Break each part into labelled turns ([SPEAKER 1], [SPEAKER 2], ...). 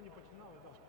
[SPEAKER 1] не починали, так.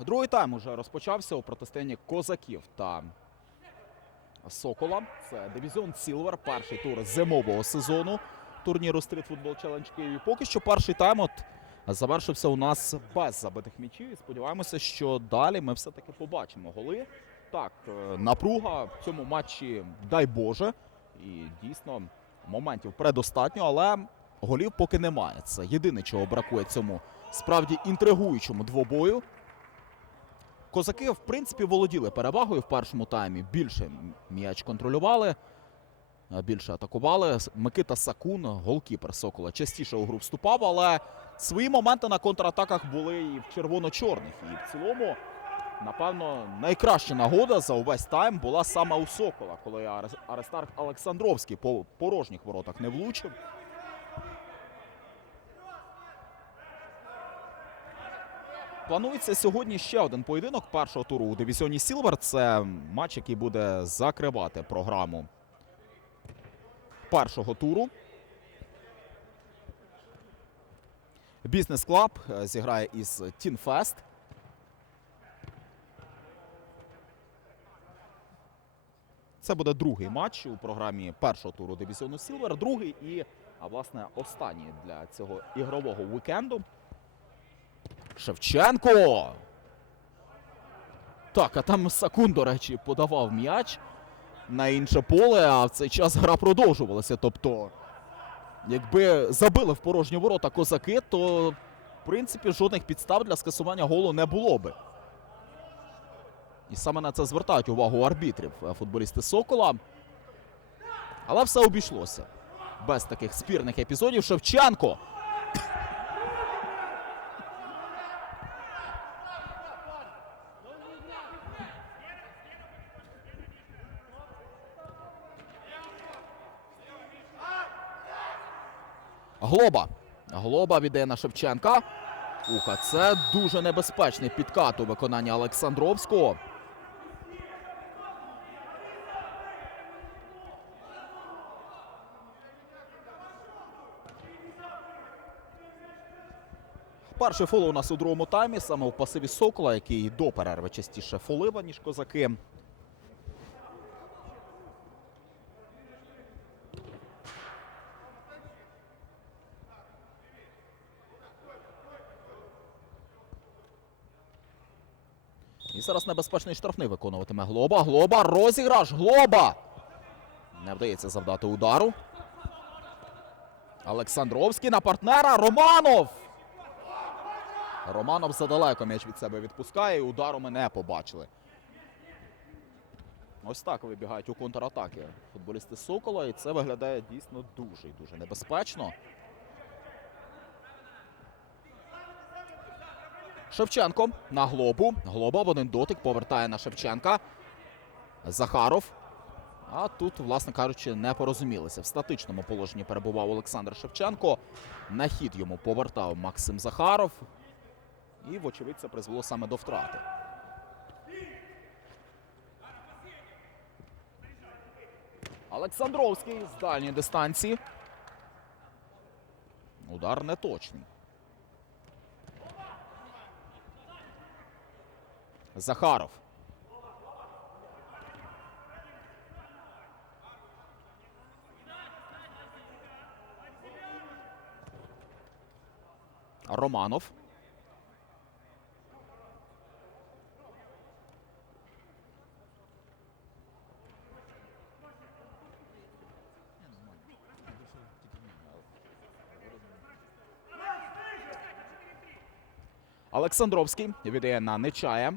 [SPEAKER 2] Другий тайм уже розпочався у протистоянні козаків та Сокола. Це дивізіон Сілвер, перший тур зимового сезону турніру Street Football Challenge Києві. Поки що перший тайм от завершився у нас без забитих м'ячів. І сподіваємося, що далі ми все-таки побачимо голи. Так, е, напруга в цьому матчі, дай Боже, і дійсно моментів предостатньо, але голів поки немає. Це єдине, чого бракує цьому справді інтригуючому двобою. Козаки, в принципі, володіли перевагою в першому таймі. Більше м'яч контролювали, більше атакували. Микита Сакун, голкіпер Сокола, частіше у гру вступав, але свої моменти на контратаках були і в червоно-чорних. І в цілому, напевно, найкраща нагода за увесь тайм була саме у Сокола, коли Арес- Аристарх Олександровський по порожніх воротах не влучив. Планується сьогодні ще один поєдинок першого туру у дивізіоні Сілвер. Це матч, який буде закривати програму першого туру. Бізнес Клаб е, зіграє із Тінфест. Це буде другий матч у програмі першого туру дивізіону Сілвер. Другий і, а власне, останній для цього ігрового вікенду. Шевченко. Так, а там Сакун, до речі, подавав м'яч на інше поле, а в цей час гра продовжувалася. Тобто, якби забили в порожні ворота козаки, то в принципі жодних підстав для скасування голу не було би. І саме на це звертають увагу арбітрів е, футболісти Сокола. Але все обійшлося. Без таких спірних епізодів. Шевченко. Глоба. Глоба віддає на Шевченка. Уха, це дуже небезпечний підкат у виконанні Олександровського. Перший фол у нас у другому таймі, саме у пасиві Сокола, який до перерви частіше фолив, ніж козаки. Зараз небезпечний штрафний виконуватиме Глоба. Глоба, розіграш! Глоба! Не вдається завдати удару. Олександровський на партнера. Романов! Романов задалеко м'яч від себе відпускає і удару ми не побачили. Ось так вибігають у контратаки футболісти Сокола, і це виглядає дійсно дуже і дуже небезпечно. Шевченко на глобу. Глоба в один дотик повертає на Шевченка. Захаров. А тут, власне кажучи, не порозумілися. В статичному положенні перебував Олександр Шевченко. На хід йому повертав Максим Захаров. І, вочевидь, це призвело саме до втрати. Олександровський з дальньої дистанції. Удар неточний. Захаров. Романов. Олександровський віддає на Нечая.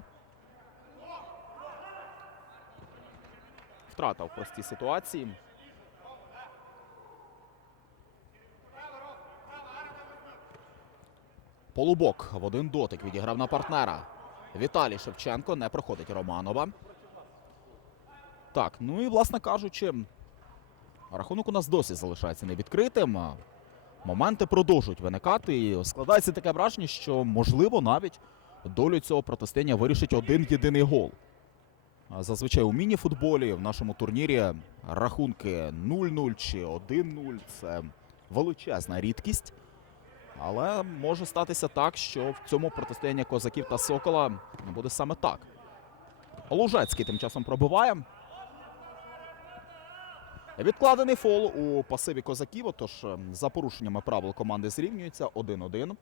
[SPEAKER 2] Втрата в простій ситуації. Полубок в один дотик відіграв на партнера. Віталій Шевченко не проходить Романова. Так, ну і власне кажучи, рахунок у нас досі залишається невідкритим. Моменти продовжують виникати. І складається таке враження, що можливо навіть долю цього протистояння вирішить один єдиний гол. Зазвичай у міні-футболі в нашому турнірі рахунки 0-0 чи 1-0 це величезна рідкість. Але може статися так, що в цьому протистоянні козаків та Сокола буде саме так. Лужецький тим часом пробиває. Відкладений фол у пасиві козаків. Отож, за порушеннями правил команди зрівнюється 1-1.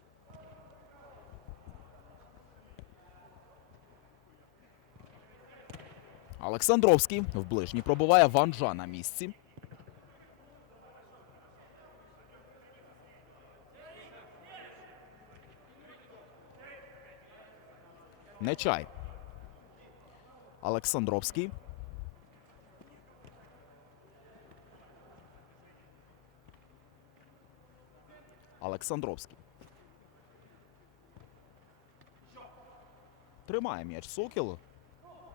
[SPEAKER 2] Олександровський в ближній пробиває Ванжа на місці. Нечай. Олександровський. Олександровський. Тримає м'яч Сокіл.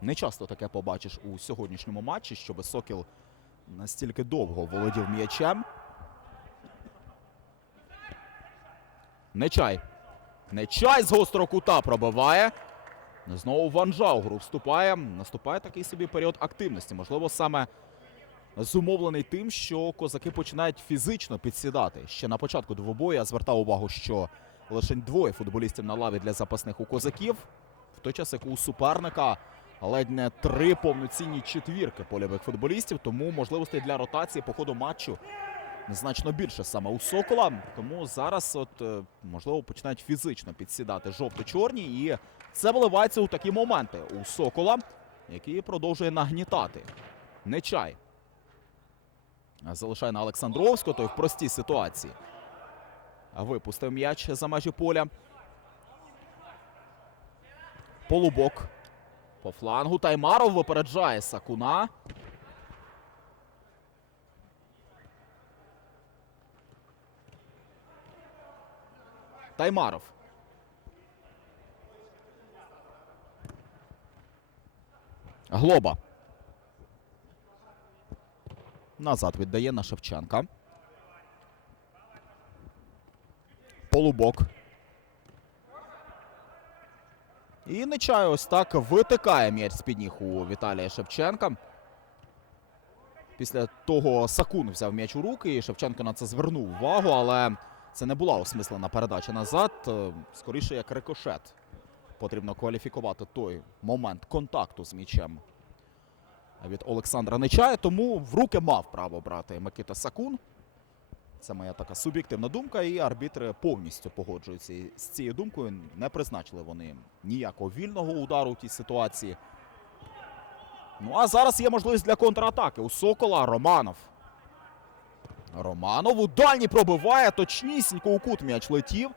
[SPEAKER 2] Не часто таке побачиш у сьогоднішньому матчі, щоб Сокіл настільки довго володів м'ячем. Нечай. Нечай з гострого кута пробиває. Знову Ванжа у гру вступає. Наступає такий собі період активності. Можливо, саме зумовлений тим, що козаки починають фізично підсідати. Ще на початку двобою я звертав увагу, що лише двоє футболістів на лаві для запасних у козаків, в той час як у суперника ледь не три повноцінні четвірки польових футболістів. Тому можливостей для ротації по ходу матчу значно більше саме у Сокола. Тому зараз, от е, можливо, починають фізично підсідати жовто-чорні, і це виливається у такі моменти у Сокола, який продовжує нагнітати. Нечай. Залишає на Олександровського, той в простій ситуації. Випустив м'яч за межі поля. Полубок. По флангу Таймаров випереджає Сакуна. Таймаров. Глоба. Назад віддає на Шевченка. Полубок. І Нечай ось так витикає м'яч з-під ніг у Віталія Шевченка. Після того Сакун взяв м'яч у руки, і Шевченко на це звернув увагу, але Це не була осмислена передача назад, е, скоріше як рикошет. Потрібно кваліфікувати той момент контакту з м'ячем від Олександра Нечая, тому в руки мав право брати Микита Сакун. Це моя така суб'єктивна думка, і арбітри повністю погоджуються з цією думкою. Не призначили вони ніякого вільного удару в тій ситуації. Ну а зараз є можливість для контратаки. У Сокола Романов. Романов у дальній пробиває, точнісінько у кут м'яч летів.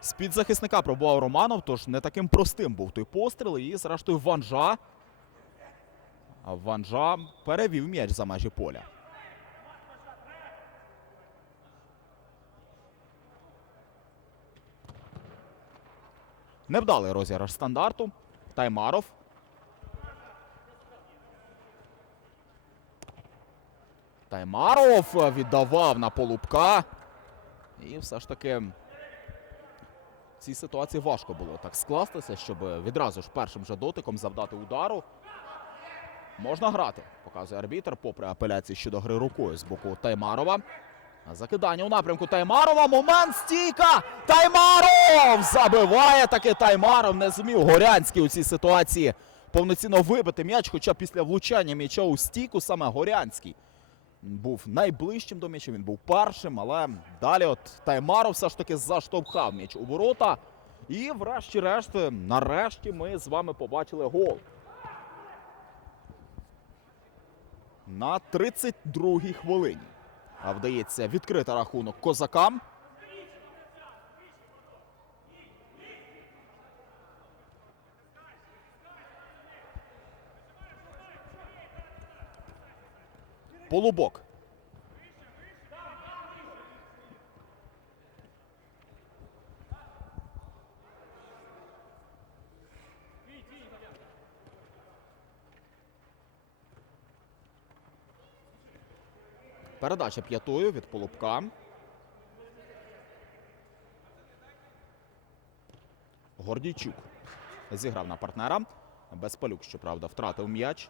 [SPEAKER 2] З-під захисника пробував Романов, тож не таким простим був той постріл. І зрештою Ванжа. Ванжа перевів м'яч за межі поля. Невдалий розіграш стандарту. Таймаров. Таймаров віддавав на полубка. І все ж таки в цій ситуації важко було так скластися, щоб відразу ж першим же дотиком завдати удару. Можна грати, показує арбітр, попри апеляції щодо гри рукою з боку Таймарова. Закидання у напрямку Таймарова. Момент стійка! Таймаров! Забиває таки Таймаров. Не зумів Горянський у цій ситуації повноцінно вибити м'яч. Хоча після влучання м'яча у стійку саме Горянський був найближчим до м'яча. Він був першим, але далі от Таймаров все ж таки заштовхав м'яч у ворота. І врешті-решт, нарешті, ми з вами побачили гол. На 32-й хвилині. А вдається відкрити рахунок козакам. Полубок. Передача п'ятою від Полубка. Гордійчук зіграв на партнера. Безпалюк, щоправда, втратив м'яч.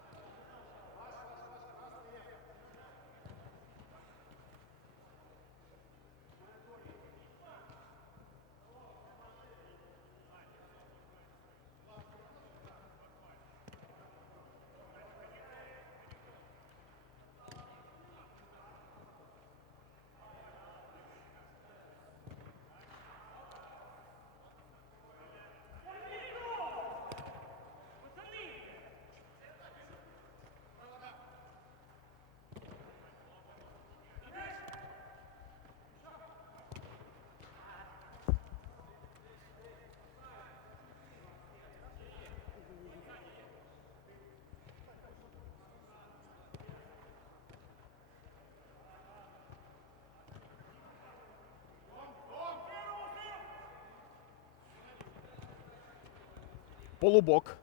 [SPEAKER 2] Полубок.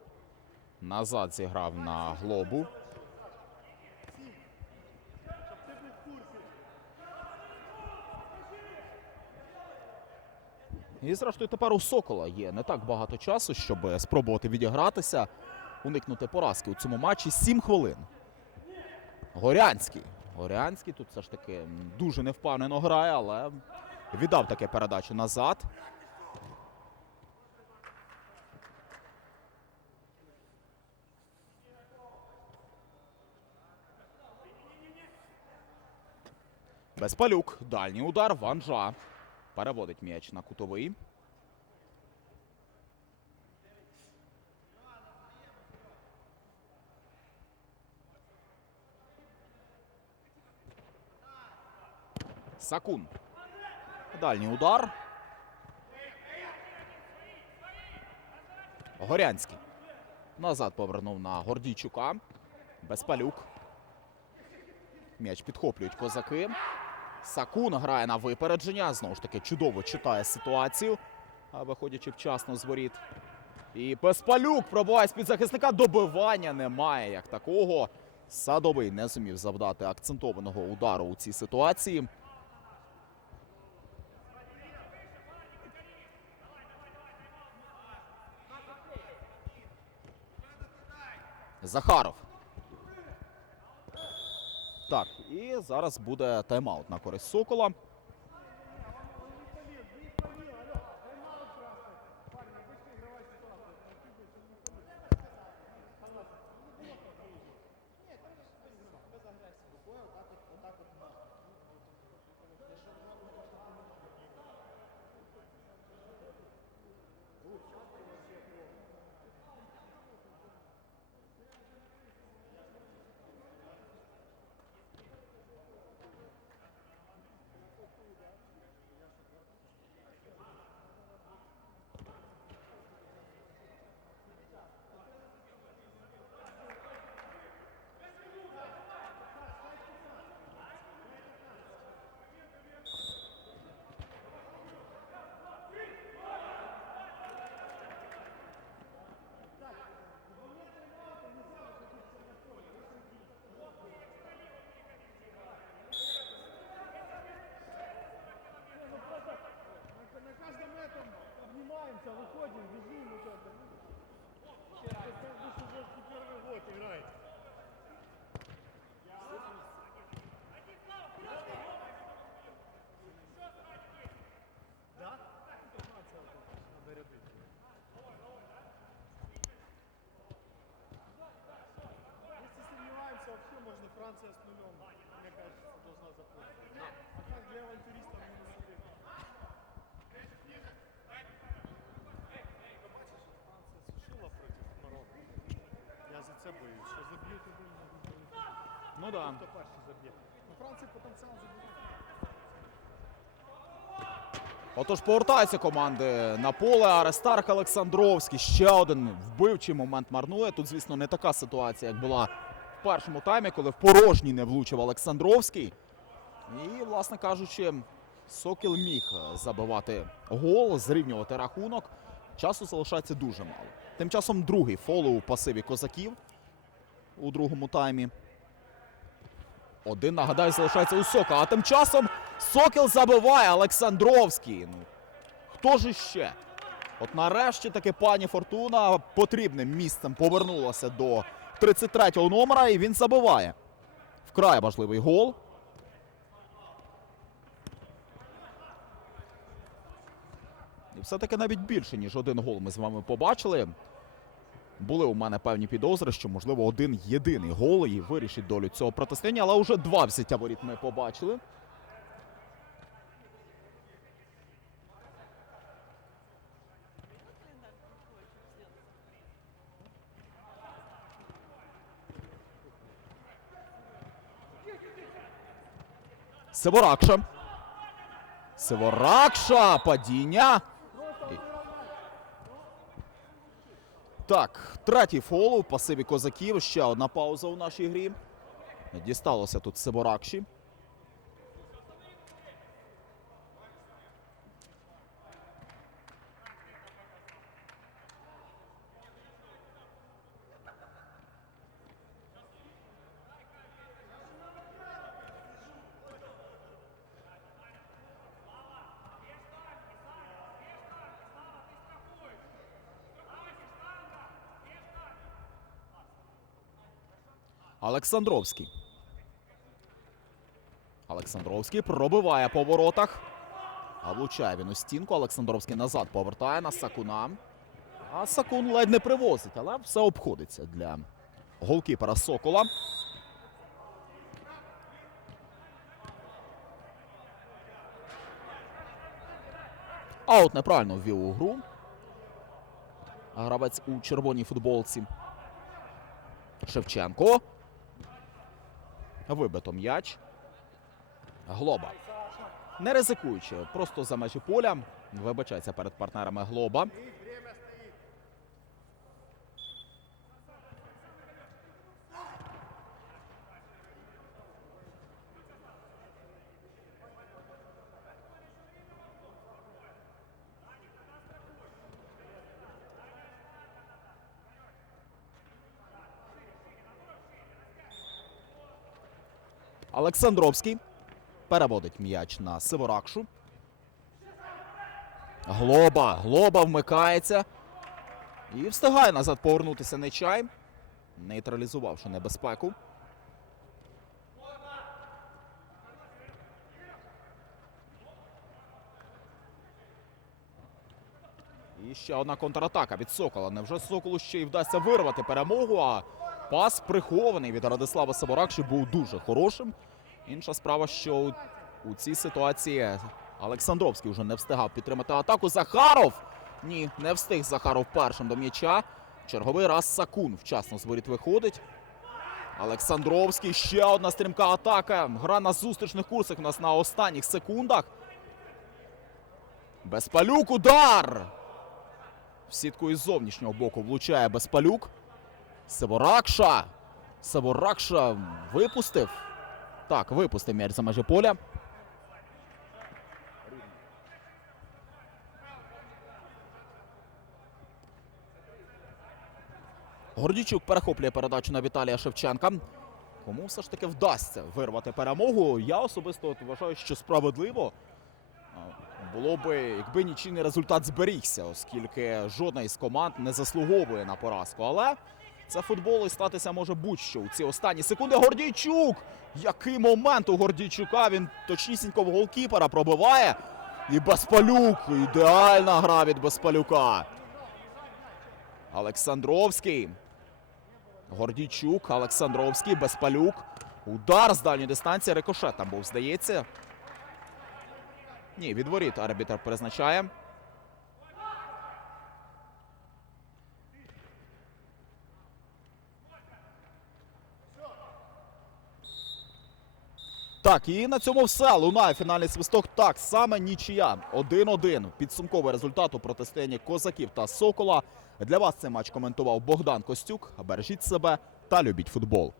[SPEAKER 2] Назад зіграв на глобу. І зрештою тепер у Сокола є не так багато часу, щоб спробувати відігратися, уникнути поразки у цьому матчі. Сім хвилин. Горянський. Горянський тут все ж таки дуже невпевнено грає, але віддав таке передачу назад. Безпалюк. Дальній удар. Ванжа. Переводить м'яч на кутовий. Сакун. Дальній удар. Горянський. Назад повернув на Гордійчука. Безпалюк. М'яч підхоплюють козаки. Сакун грає на випередження. Знову ж таки, чудово читає ситуацію, виходячи вчасно з воріт. І Песпалюк пробуває з-під захисника. Добивання немає як такого. Садовий не зумів завдати акцентованого удару у цій ситуації. Захаров. Так, і зараз буде тайм-аут на користь Сокола. Ну да.
[SPEAKER 1] Хто перший заб'є. Ну, Франція потенціал забити.
[SPEAKER 2] Отож повертаються команди на поле. Аристарх Олександровський. Ще один вбивчий момент марнує. Тут, звісно, не така ситуація, як була в першому таймі, коли в порожній не влучив Олександровський. І, власне кажучи, Сокіл міг забивати гол, зрівнювати рахунок. Часу залишається дуже мало. Тим часом другий фол у пасиві козаків у другому таймі. Один, нагадаю, залишається у Сока. А тим часом Сокіл забиває Олександровський. Ну, хто ж іще? От нарешті таки пані Фортуна потрібним місцем повернулася до 33-го номера і він забиває. Вкрай важливий гол. І все-таки навіть більше, ніж один гол ми з вами побачили. Були у мене певні підозри, що, можливо, один єдиний гол і вирішить долю цього протистояння, але вже два взяття ми побачили. Севоракша. Севоракша. Падіння. Так, третій фол у пасиві козаків. Ще одна пауза у нашій грі. Дісталося тут Севоракші. Олександровський. Олександровський пробиває по воротах. А влучає він у стінку. Олександровський назад повертає на Сакуна. А Сакун ледь не привозить, але все обходиться для голкіпера Сокола. Аут неправильно ввів у гру. Гравець у червоній футболці. Шевченко. Вибито м'яч. Глоба. Не ризикуючи, просто за межі поля. Вибачається перед партнерами Глоба. Олександровський переводить м'яч на Сиворакшу. Глоба. Глоба вмикається. І встигає назад повернутися Нечай, нейтралізувавши небезпеку. І ще одна контратака від Сокола. Невже Соколу ще й вдасться вирвати перемогу? А пас прихований від Радислава Саборакши був дуже хорошим. Інша справа, що у, цій ситуації Олександровський вже не встигав підтримати атаку. Захаров! Ні, не встиг Захаров першим до м'яча. Черговий раз Сакун вчасно з воріт виходить. Олександровський ще одна стрімка атака. Гра на зустрічних курсах у нас на останніх секундах. Безпалюк удар! В сітку із зовнішнього боку влучає Безпалюк. Севоракша. Севоракша випустив. Так, випустив м'яч за межі поля. Гордічук перехоплює передачу на Віталія Шевченка. Кому все ж таки вдасться вирвати перемогу? Я особисто вважаю, що справедливо було би, якби нічийний результат зберігся, оскільки жодна із команд не заслуговує на поразку. Але це футбол і статися може будь-що у ці останні секунди. Гордійчук! Який момент у Гордійчука! Він точнісінько в голкіпера пробиває. І Безпалюк! Ідеальна гра від Безпалюка. Олександровський. Гордійчук, Олександровський, Безпалюк. Удар з дальньої дистанції. Рикошет там був, здається. Ні, від воріт арбітр призначає. Так, і на цьому все. Лунає фінальний свисток. Так, саме нічия. 1-1. Підсумковий результат у протистоянні козаків та Сокола. Для вас цей матч коментував Богдан Костюк. Бережіть себе та любіть футбол.